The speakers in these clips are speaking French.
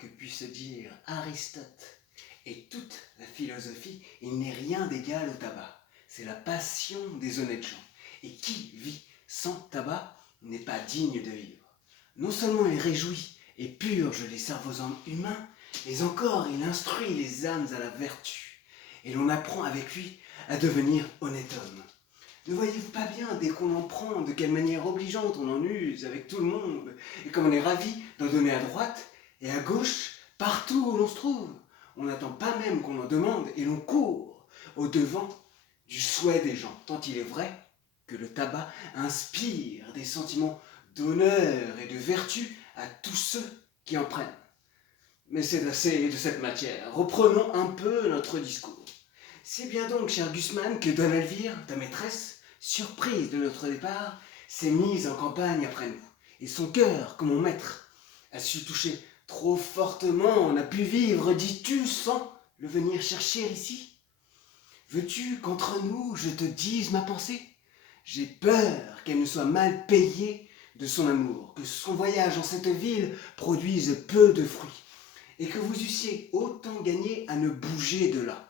que puisse dire Aristote et toute la philosophie, il n'est rien d'égal au tabac. C'est la passion des honnêtes gens. Et qui vit sans tabac n'est pas digne de vivre. Non seulement il réjouit et purge les cerveaux humains, mais encore il instruit les âmes à la vertu. Et l'on apprend avec lui à devenir honnête homme. Ne voyez-vous pas bien, dès qu'on en prend, de quelle manière obligeante on en use avec tout le monde, et comme on est ravi d'en donner à droite et à gauche, partout où l'on se trouve. On n'attend pas même qu'on en demande et l'on court au devant du souhait des gens, tant il est vrai que le tabac inspire des sentiments d'honneur et de vertu à tous ceux qui en prennent. Mais c'est assez de cette matière. Reprenons un peu notre discours. C'est bien donc, cher Gusman, que Dona Elvire, ta maîtresse, surprise de notre départ, s'est mise en campagne après nous. Et son cœur, comme mon maître, a su toucher trop fortement, on a pu vivre, dis-tu, sans le venir chercher ici. Veux-tu qu'entre nous, je te dise ma pensée? J'ai peur qu'elle ne soit mal payée de son amour, que son voyage en cette ville produise peu de fruits, et que vous eussiez autant gagné à ne bouger de là.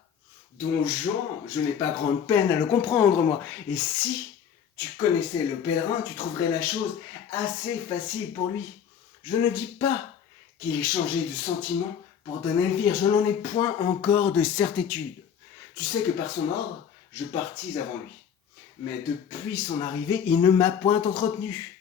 Don Juan, je n'ai pas grande peine à le comprendre, moi. Et si tu connaissais le pèlerin, tu trouverais la chose assez facile pour lui. Je ne dis pas qu'il ait changé de sentiment pour Dona Elvire, je n'en ai point encore de certitude. Tu sais que par son ordre, je partis avant lui. Mais depuis son arrivée, il ne m'a point entretenu.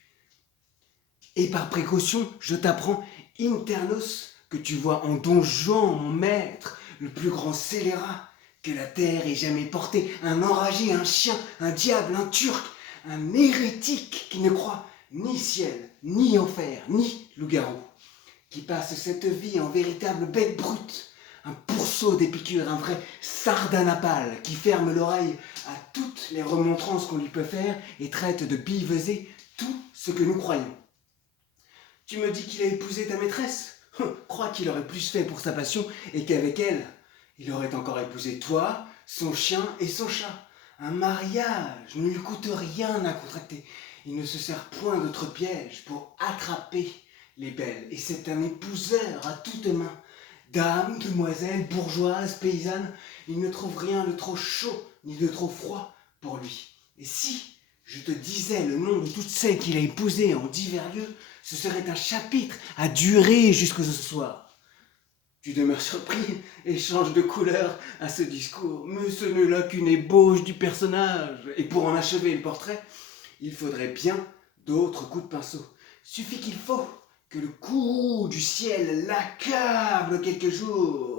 Et par précaution, je t'apprends internos que tu vois en Don Juan, mon maître, le plus grand scélérat que la terre ait jamais porté, un enragé, un chien, un diable, un turc, un hérétique qui ne croit ni ciel, ni enfer, ni loup-garou, qui passe cette vie en véritable bête brute, un pourceau des piqûres, un vrai sardanapale qui ferme l'oreille à toutes les remontrances qu'on lui peut faire et traite de billevesée tout ce que nous croyons. Tu me dis qu'il a épousé ta maîtresse? Crois qu'il aurait plus fait pour sa passion et qu'avec elle, il aurait encore épousé toi, son chien et son chat. Un mariage ne lui coûte rien à contracter. Il ne se sert point d'autre piège pour attraper les belles. Et c'est un épouseur à toutes mains. Dames, demoiselles, bourgeoises, paysannes, il ne trouve rien de trop chaud ni de trop froid pour lui. Et si je te disais le nom de toutes celles qu'il a épousées en divers lieux, ce serait un chapitre à durer jusqu'au soir. Tu demeures surpris et changes de couleur à ce discours. Mais ce n'est là qu'une ébauche du personnage. Et pour en achever le portrait, il faudrait bien d'autres coups de pinceau. Suffit qu'il faut que le courroux du ciel l'accable quelques jours